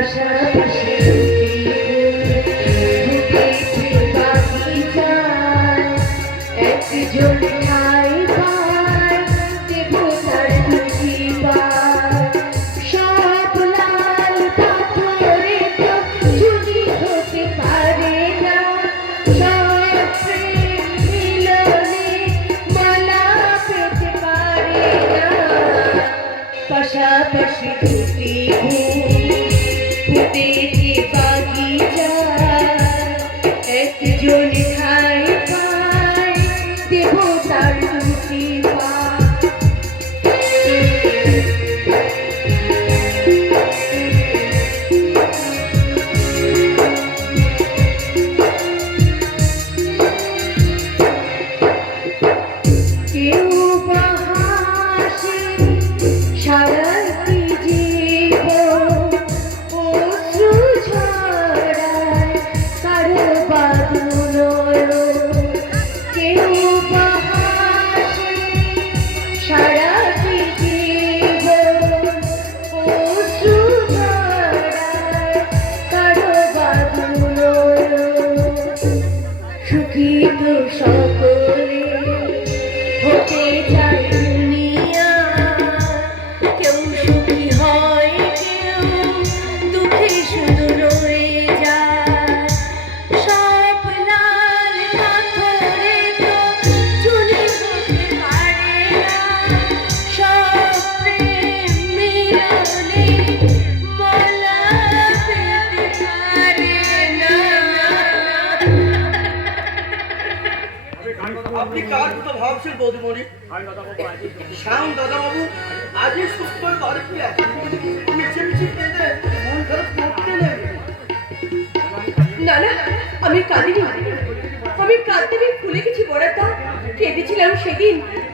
পাশাপাশি দুটি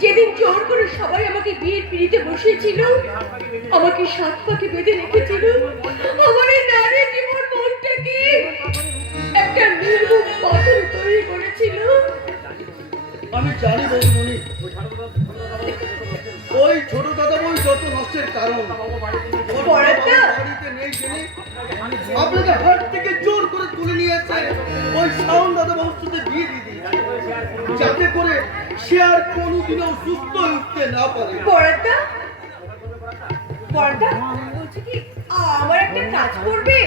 যেদিন জোর করে সবাই আমাকে বিয়ের পিড়িতে বসিয়েছিল আমাকে সাত পাকে বেঁধে রেখেছিল আমার এই নারী জীবন মনটাকে একটা নির্মুখ পাথর তৈরি করেছিল। আমি জানি বৌদিমণি ওই ছোট দাদা বই যত নষ্টের কারণ? বাড়িতে নেই জেনে আপনাকে হাট থেকে জোর করে তুলে নিয়ে এসে ওই শাওন দাদা বাবুর সাথে বিয়ে দিয়ে যাতে করে সে আর কোনোদিনও সুস্থ হয়ে না পারে। পড়াটা পড়াটা বলছি কি আমার একটা কাজ করবে?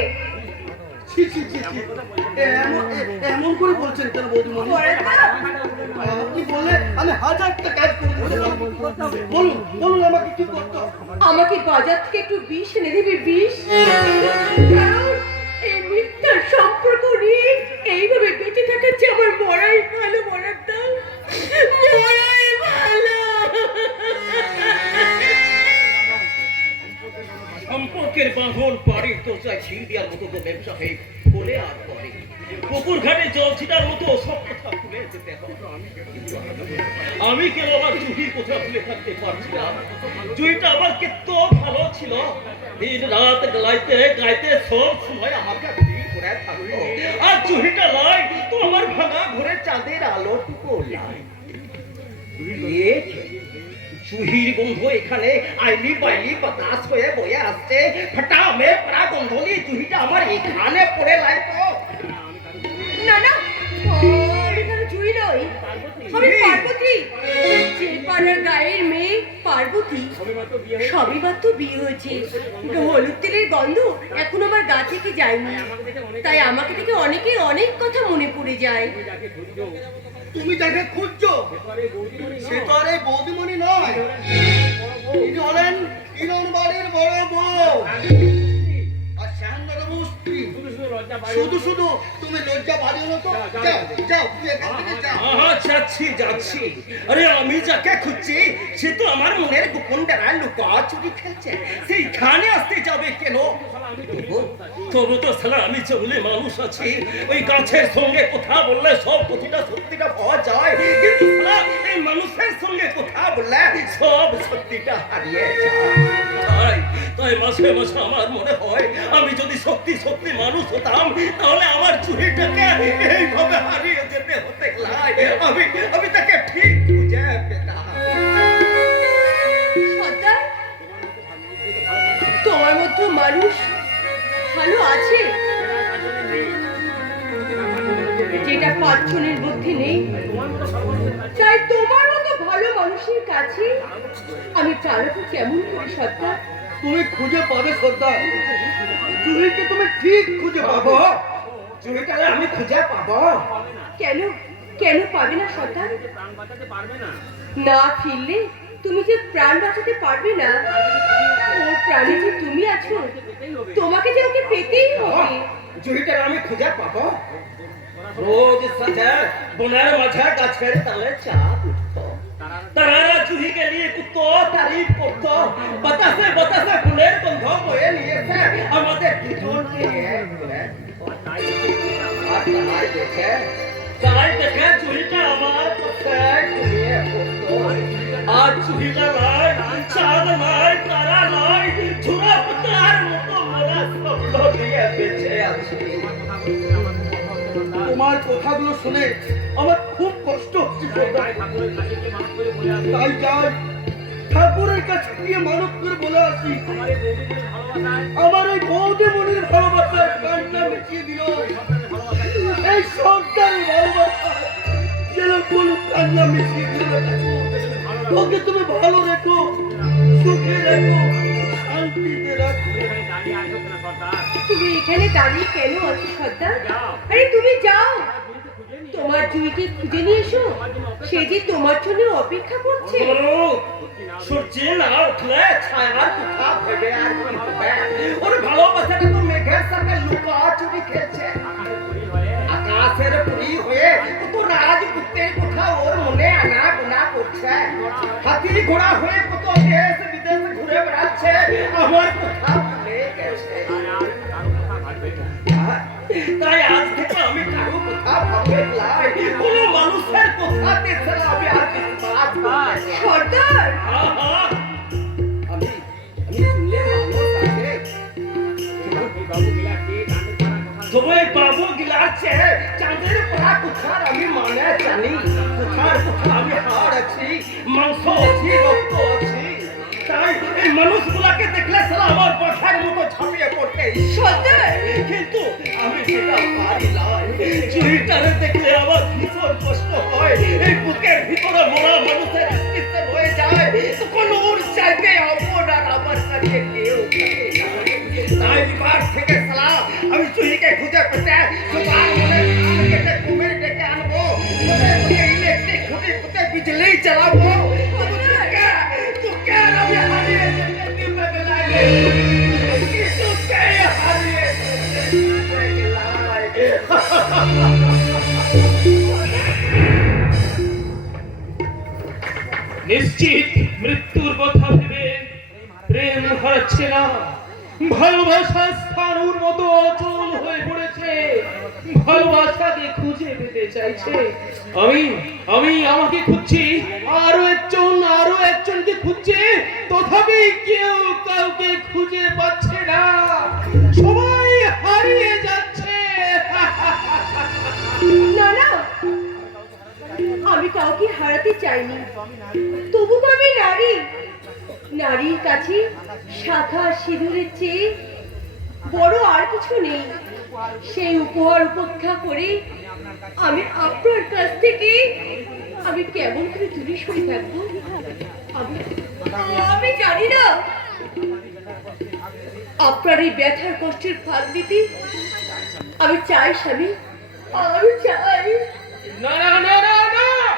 ছি ছি ছি ছি। এমন এমন করে বলছেন কেন বৌদিমণি? পড়াটা আপনি বললে? আমি হাজারটা কাজ করে দিতে পারব। বলুন বলুন আমাকে কি করতে আমাকে বাজার থেকে একটু বিষ এনে দিবি বিষ? কারণ এই মিথ্যার সম্পর্ক নিয়ে এইভাবে বেঁচে থাকার চেয়ে আমার মরাই ভালো সম্পর্কের বাঁধন পাড়ি তো চাই ছিল দেওয়ার মতো তো ব্যবসা হয়ে বলে আর করে পুকুর ঘাটে জল ছিটার মতো সব কথা ভুলে যেতে আমি কেন আমার জুহির কথা ভুলে থাকতে পারছিলাম? জুহিটা আমার কত ভালো ছিল। দিন রাত গাইতে গাইতে সব সময় আমাকে আর জুহিটা লাই তো আমার ভাঙা ঘরে চাঁদের আলোটুকু লাই চুহির গন্ধ এখানে আইলি বাইলি বাতাস হয়ে বয়ে আসছে। ফটা মে পড়া গন্ধ নিয়ে চুহিটা আমার এখানে পড়ে লাই তো। না না জুই নই আমি পার্বতী। যে পাড়ার গায়ের মেয়ে পার্বতী সবই মাত্র বিয়ে হয়েছে। হলুদ তেলের গন্ধ এখন আমার গা থেকে যায়নি। তাই আমাকে দেখে অনেকের অনেক কথা মনে পড়ে যায়। তুমি যাকে খুঁজছো সে তো আর এই বৌদিমণি নয়। তিনি হলেন কিরণ বাড়ির বড় বউ। শুধু শুধু তুমি লজ্জা বাড়িও না তো। যাও যাও। যাচ্ছি যাচ্ছি। আরে আমি যাকে খুঁজছি সে তো আমার মনের গোপন লুকা চুরি খেলছে। সেইখানে আসতে যাবে কেন? তবু তো সালা আমি চলে মানুষ আছি। ওই গাছের সঙ্গে কথা বললে সব কথাটা সত্যিটা পাওয়া যায়। কিন্তু সালা এই মানুষের সঙ্গে কথা বললে সব সত্যিটা হারিয়ে যায়। তাই তাই মাসে মাসে আমার মনে হয়, আমি যদি সত্যি সত্যি মানুষ হতাম, তাহলে আমার চুরিটাকে এইভাবে হারিয়ে যেতে হতে আমি আমি তাকে ঠিক খুঁজে তোমার মধ্যে মানুষ ভালো আছে? যেটা পাঁচজনের মধ্যে নেই তাই তোমার কাছে। আমি চালাবো কেমন করে সর্দার তুমি খুঁজে পাবে সর্দার তুমি ঠিক খুঁজে পাবো। আমি খুঁজে পাবো। কেন? কেন পাবে না সর্দার না ফিরলে তুমি যে প্রাণ বাঁচাতে পারবে না ওর প্রাণে যে তুমি আছো তোমাকে যে ওকে পেতেই হবে। চুরিটাকে আমি খুঁজে পাবো। রোজ সাথে বনের মাঝে গাছের তলে চাঁদ তারা কে লিয়ে কত তারিফ করত বাতাসে বাতাসে ফুলের গন্ধ বয়ে নিয়েছে আমাদের জীবনকে তারাই দেখে চুহিটা আমার কোথায় ঘুমিয়ে আজ চাঁদ নাই তারা নাই ঝুরা পাতার মতো মরা স্বপ্ন নিয়ে বেঁচে আছি তোমার কথাগুলো শুনে আমার ঠাকুরের কাছে গিয়ে মানত করে বলে আসি আমার ওই বৌদি মনির ভালোবাসার কান্না মিটিয়ে দিল এই সরকারি ভালোবাসা যেন কোনো কান্না মিশিয়ে দিল ওকে তুমি ভালো রেখো সুখে রেখো শান্তিতে রাখো তুমি এখানে দাঁড়িয়ে কেন আছো, সর্দার? আরে তুমি যাও। তোমার জুইকে খুঁজে নিয়ে এসো। সে যে তোমার জন্য অপেক্ষা করছে। বলো, সূর্যে না উঠলে ছায়ার কোথা ভেবে আর ওর ভালোবাসাটা তো ওর মনে আনা করছে। ঘোড়া ঘুরে বেড়াচ্ছে। আমার তাই আজ থেকে আমি কারও কথা ভাবে লাই কোনো মানুষের কথাতে ছাড়া আমি আর বিশ্বাস করি না। সর্দার! আহা! আমি আমি শুনলে মানুষ আছে। তোমায় বাবু গিলাচ্ছে চাঁদের পড়া কুঠার আমি মানে জানি? কুঠার কুঠার আমি হাড় আছি? মাংস আছি রক্ত আছি? তাই এই মানুষগুলাকে দেখলে সারা আমার পাখার মতো পড়তে সর্দার কিন্তু আমি সেটা পারি না চুরিটারে দেখলে আমার ভীষণ কষ্ট হয় এই বুকের ভিতরে মরা মানুষের অস্তিত্ব হয়ে যায়। তখন ওর চাইতে আপন আর আমার কাছে কেউ তাই এবার থেকে সালা আমি চুরিকে খুঁজে পেতে মনে কান কেটে কুমির ডেকে আনব। ইলেকট্রিক খুঁটি পুঁতে বিজলি চালাবো নিশ্চিত মৃত্যুর কথা ভেবে প্রেম হারাচ্ছে না। ভালোবাসা স্থানুর মতো অচল হয়ে পড়েছে। ভালোবাসাকে খুঁজে পেতে চাইছে। আমি আমি আমাকে খুঁজছি। আরও একজন, আরও একজনকে খুঁজছে। তথাপি কেউ কাউকে খুঁজে পাচ্ছে না। সবাই হারিয়ে আমি কাউকে হারাতে চাইনি। তবু আমি নারী। নারীর কাছে শাখা সিঁদুরের চেয়ে বড় আর কিছু নেই। সেই উপহার উপেক্ষা করে আমি আপনার কাছ থেকে আমি কেমন করে দূরে সরে থাকব? আমি আমি জানি না। আপনার এই ব্যথার কষ্টের ফাঁক দিতে আমি চাই স্বামী আরও চাই। না না না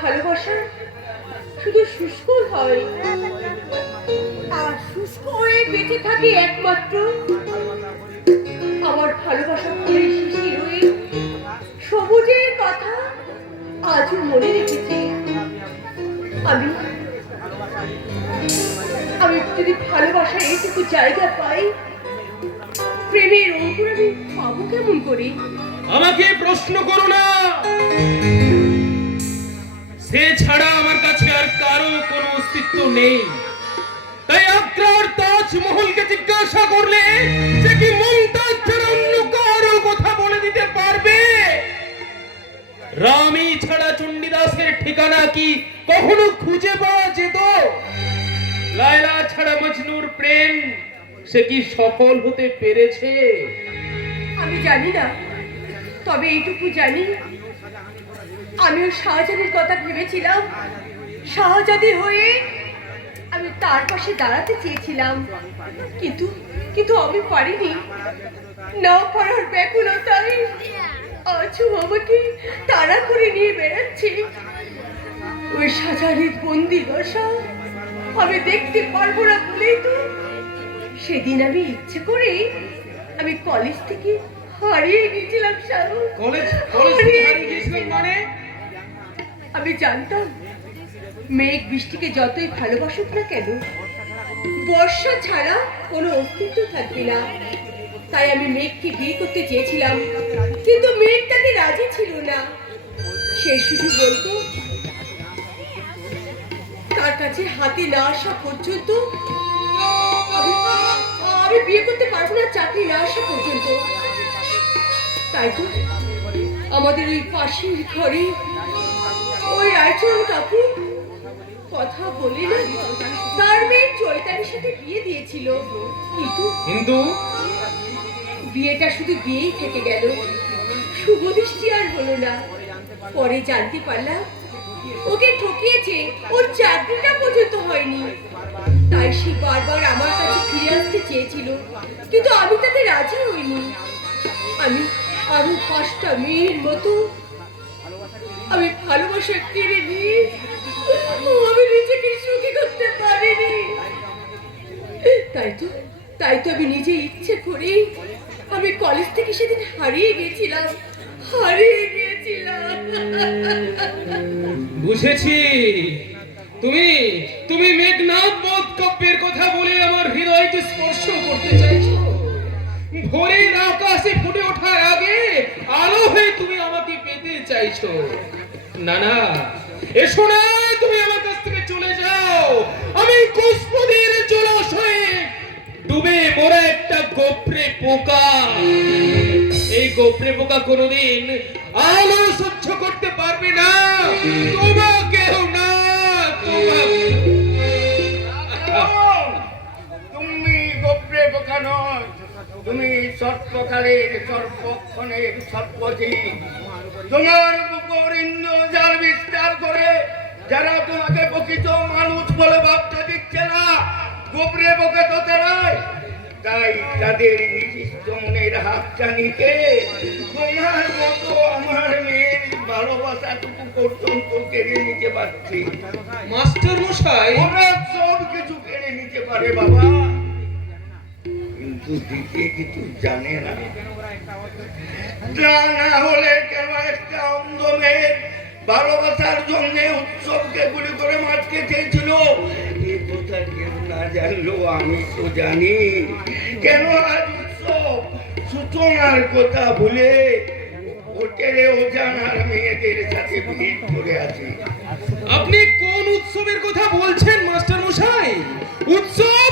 ভালোবাসা শুধু শুষ্ক হয়। আর শুষ্ক হয়ে বেঁচে থাকে একমাত্র আমার ভালোবাসা ফুলের শিশির হয়ে। সবুজের কথা আজও মনে রেখেছি। আমি আমি যদি ভালোবাসা এইটুকু জায়গা পাই, প্রেমের অঙ্কুর আমি পাবো কেমন করে? আমাকে প্রশ্ন করো না। সে ছাড়া আমার কাছে আর কারও কোনো অস্তিত্ব নেই। তাই আগ্রার তাজমহলকে জিজ্ঞাসা করলে সে কি মমতাজ ছাড়া অন্য কারও কথা বলে দিতে পারবে? রামী ছাড়া চণ্ডীদাসের ঠিকানা কি কখনো খুঁজে পাওয়া যেত? লায়লা ছাড়া মজনুর প্রেম, সে কি সফল হতে পেরেছে? আমি জানি না, তবে এইটুকু জানি আমিও শাহজাদির কথা ভেবেছিলাম। শাহজাদি হয়ে আমি তার পাশে দাঁড়াতে চেয়েছিলাম। কিন্তু কিন্তু আমি পারিনি। না পারার ব্যাকুলতায় আজও আমাকে তাড়া করে নিয়ে বেড়াচ্ছে। ওই সাজারির বন্দি দশা আমি দেখতে পারব না বলেই তো সেদিন আমি ইচ্ছে করে আমি কলেজ থেকে হারিয়ে গেছিলাম শাহরু কলেজ কলেজ হারিয়ে গিয়েছিলেন মানে? আমি জানতাম। মেঘ বৃষ্টিকে যতই ভালোবাসুক না কেন, বর্ষা ছাড়া কোনো অস্তিত্ব থাকবে না। তাই আমি মেঘকে বিয়ে করতে চেয়েছিলাম, কিন্তু মেঘ তাতে রাজি ছিল না। সে শুধু বলতো, তার কাছে হাতে না আসা পর্যন্ত আমি বিয়ে করতে পারব না, চাকরি না আসা পর্যন্ত। তাই তো আমাদের ওই পাশের ঘরে ওই রায়চরণ কাকু? কথা বলে না তার মেয়ে চৈতালির সাথে বিয়ে দিয়েছিল। কিন্তু কিন্তু বিয়েটা শুধু বিয়েই থেকে গেল। শুভ দৃষ্টি আর হলো না। পরে জানতে পারলাম ওকে ঠকিয়েছে। ওর চাকরিটা পর্যন্ত হয়নি। তাই সে বারবার আমার কাছে ফিরে আসতে চেয়েছিল। কিন্তু আমি তাতে রাজি হইনি। আমি আরও পাঁচটা মেয়ের মতো আমি আমি নিজে ইচ্ছে করে আমি কলেজ থেকে সেদিন হারিয়ে গেছিলাম হারিয়ে গেছিলাম। বুঝেছি। তুমি তুমি মেঘনাথ বোধ কাব্যের কথা বলে আমার হৃদয়কে স্পর্শ করতে চাইছো। ভোরের আকাশে ফুটে ওঠার আগে আলো হয়ে তুমি আমাকে পেতে চাইছো। না না। এসো না তুমি আমার কাছ থেকে চলে যাও। আমি কুষ্পদের জলাশয়ে ডুবে মরা একটা গোপরে পোকা। এই গোপরে পোকা কোনোদিন আলো সহ্য করতে পারবে না। তোমাকেও না তোমাকে তুমি গোপ্রে বোকা নয়, তুমি সর্বকালের সর্বক্ষণের সর্বজি তোমার উপর ইন্দ্রজাল বিস্তার করে যারা তোমাকে প্রকৃত মানুষ বলে ভাবতে দিচ্ছে না গোপরে বোকা তো তারাই। তাই তাদের নির্দিষ্ট মনের হাত চানিকে তোমার মতো আমার মেয়ের ভালোবাসাটুকু পর্যন্ত কেড়ে নিতে পারছি। মাস্টার মশাই ওরা সব কিছু কেড়ে নিতে পারে বাবা। কিন্তু দিতে কিছু জানে না। তা না হলে কেন একটা অন্ধ মেয়ের ভালোবাসার জন্য উৎসবকে গুলি করে মারতে চেয়েছিল এই কথা কেউ না জানলো আমি তো জানি। কেন আজ উৎসব? সূচনার কথা ভুলে হোটেলে অজানার মেয়েদের সাথে ভিড় করে আছে। আপনি কোন উৎসবের কথা বলছেন মাস্টার মশাই উৎসব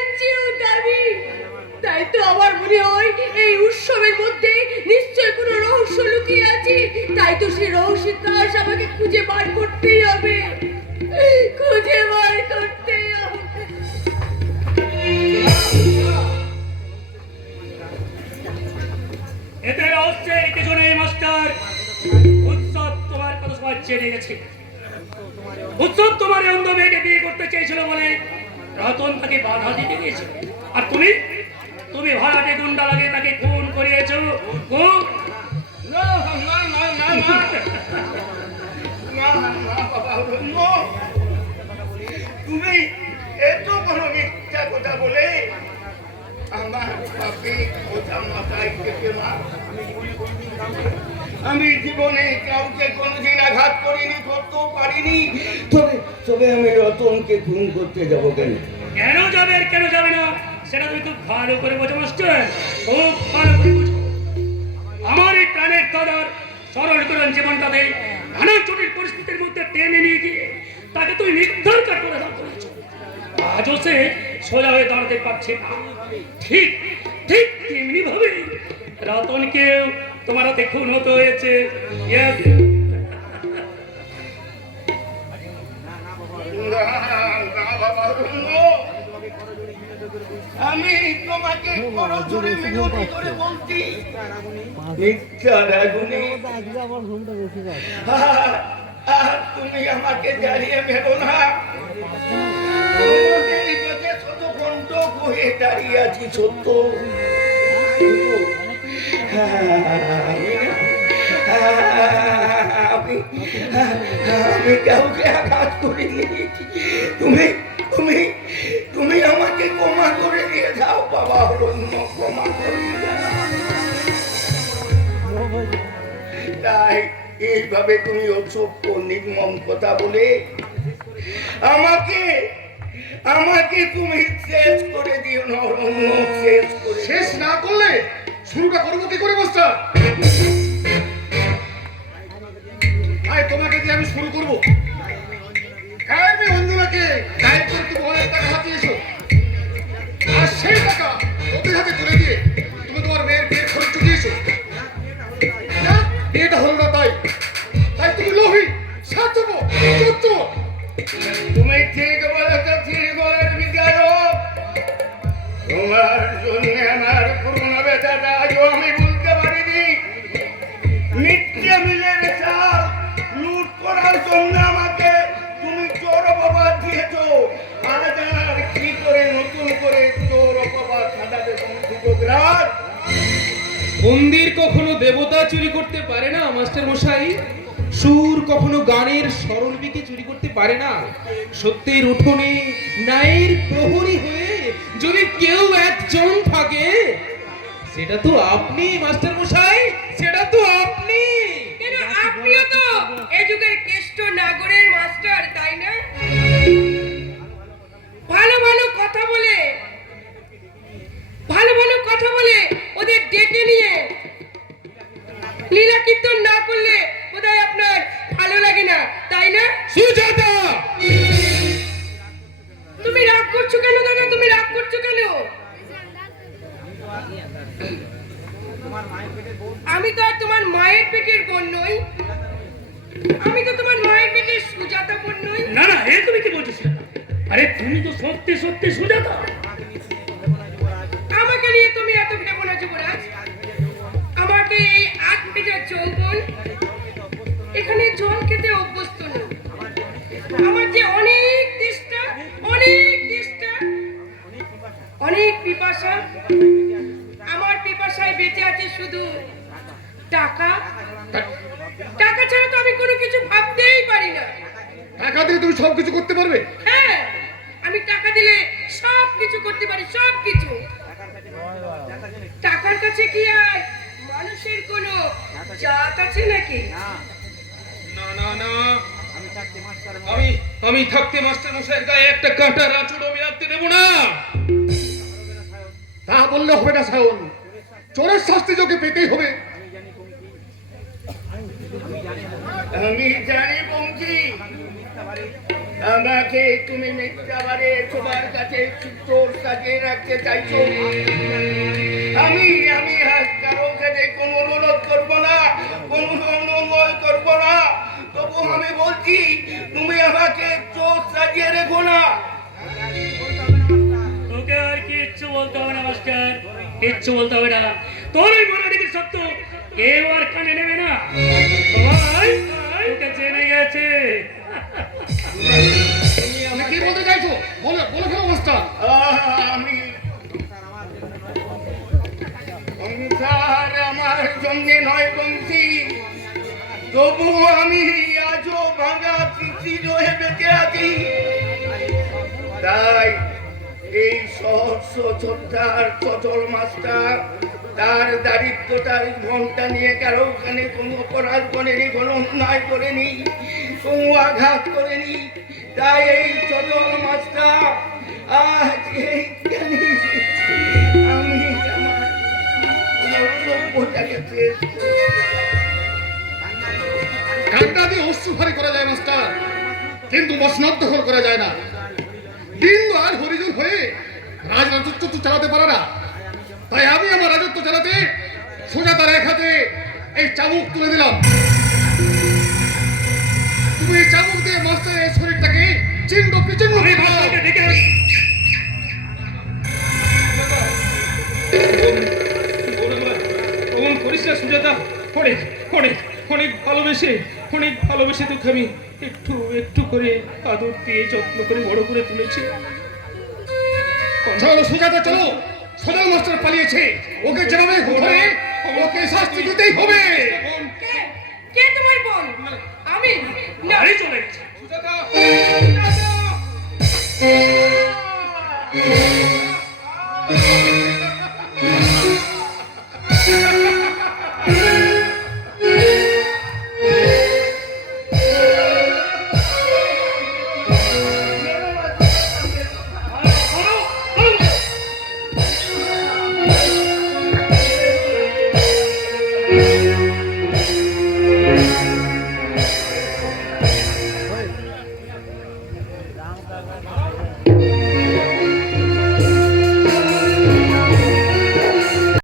দামি তাই তো আমার মনে হয় এই উৎসবের মধ্যে নিশ্চয় কোনো রহস্য লুকিয়ে আছে। তাই তো সেই রহস্যের তাস আমাকে খুঁজে বার করতেই হবে। খুঁজে বার করতেই এতে রহস্যের কিছু নেই মাস্টার। উৎসব তোমার কত সময় জেনে গেছে? উৎসব তোমার অন্ধ মেয়েকে বিয়ে করতে চেয়েছিল বলে রতন তাকে বাধা দিতে গিয়েছিল আর তুমি? তুমি ভাড়াটে গুন্ডা লাগে, তাকে খুন করিয়েছো। খুন? তুমি এত বড় মিথ্যা কথা বলে আমার বাপে কথা মাথায় থেকে মা আমি জীবনে কাউকে কোনোদিন আঘাত করিনি, করতেও পারিনি। তবে তবে আমি রতনকে খুন করতে যাব কেন? কেন যাবে কেন যাবে না? সেটা তুমি খুব ভালো করে বোঝো, মাস্টার। খুব ভালো করে বোঝো। আমার এই প্রাণের দাদার সরল করুন জীবনটাতে। নানা জটিল পরিস্থিতির মধ্যে টেনে নিয়ে গিয়ে তাকে তুমি নির্ধার করে দাঁড় করেছ আজও সে সোজা হয়ে দাঁড়াতে পারছে না। ঠিক ঠিক তেমনি ভাবে রতনকেও তোমার হাতে খুন হতে হয়েছে। আমি তুমি আমাকে জ্বালিয়ে মেরো না। হয়ে দাঁড়িয়ে আছি সত্য। আমি আমি কাউকে আঘাত করিনি তুমি তুমি তুমি আমাকে ক্ষমা করে দিয়ে যাও বাবা অরণ্য ক্ষমা করে তাই এইভাবে তুমি অসভ্য, নির্মম কথা বলে আমাকে আমাকে তুমি শেষ করে দিও না শেষ করে শেষ না করলে শুরুটা করব কি করে মাস্টার? ভাই, তোমাকে দিয়ে আমি শুরু করব। সেই টাকা ওদের হাতে তুলে দিয়ে পারে না। সত্যের উঠোনে ন্যায়ের প্রহরী হয়ে যদি কেউ একজন থাকে, সেটা তো আপনি মাস্টার মশাই সেটা তো আপনি। কেন আপনিও তো এই যুগের কেষ্ট নাগরের মাস্টার, তাই না? ভালো ভালো কথা বলে, ভালো ভালো কথা বলে ওদের ডেকে নিয়ে লীলা কীর্তন না করলে বোধহয় আপনার ভালো লাগে না তাই না? সুজাতা! তুমি রাগ করছ কেন দাদা? তুমি রাগ করছ কেন? আমি তো আর তোমার মায়ের পেটের বোন নই। আমি তো তোমার মায়ের পেটের সুজাতা বোন নই। না না এ তুমি কি বলছো আরে তুমি তো সত্যি সত্যি সুজাতা! জল খেতে অভ্যস্ত না। আমার যে অনেক গায়ে একটা কাঁটা রাচুর আমি রাখতে দেবো না। তা বললে হবে না সায়ন চোরের শাস্তি যোগে পেতেই হবে। আমি জানি বংশী আমাকে তুমি মিথ্যাবারে সবার কাছে চোর সাজিয়ে রাখতে চাইছো। আমি আমি কারও কাছে কোনো অনুরোধ করব না, কোনো অনুময় করব না। তবু আমি বলছি, তুমি আমাকে চোখ সাজিয়ে রেখো না। তোকে আর কিচ্ছু বলতে হবে না, মাস্টার। বলতে হবে না। তোর ওই মনোডিকের সত্য কেউ আর কানে নেবে না। সবাই তোকে চেনে গেছে। তবু আমি আজও ভাঙা চিঠি হয়ে বেঁচে আছি তাই এই সহস্র ছোট্টার চটল মাস্টার, তার দারিদ্রতার ঘণ্টা নিয়ে কারও ওখানে কোনো অপরাধ করেনি কোনো অন্যায় করেনি, কোনো আঘাত করেনি তাই এই চটল মাস্টার, আজ এইখানে আমি আমার কর্তব্যটাকে শেষ করেছি। কান্না দিয়ে অশ্রু ভারী করা যায় মাস্টার। কিন্তু মসনদ দখল করা যায় না। দিন আর হরিজন হয়ে রাজরাজত্ব তো চালাতে পারে না। তাই আমি আমার রাজত্ব চালাতে সোজা তার এক হাতে এই চাবুক তুলে দিলাম। তুমি এই চাবুক দিয়ে মাস্টারের শরীরটাকে চিহ্ন আস অমন করিস না সুজাতা। অনেক অনেক অনেক ভালোবেসে অনেক ভালোবেসে তোকে আমি একটু একটু করে আদর দিয়ে যত্ন করে বড় করে তুলেছি। চলো সোজাতে চলো। সোজা মাস্টার পালিয়েছে। ওকে যেভাবে ধরে ওকে শাস্তি দিতেই হবে।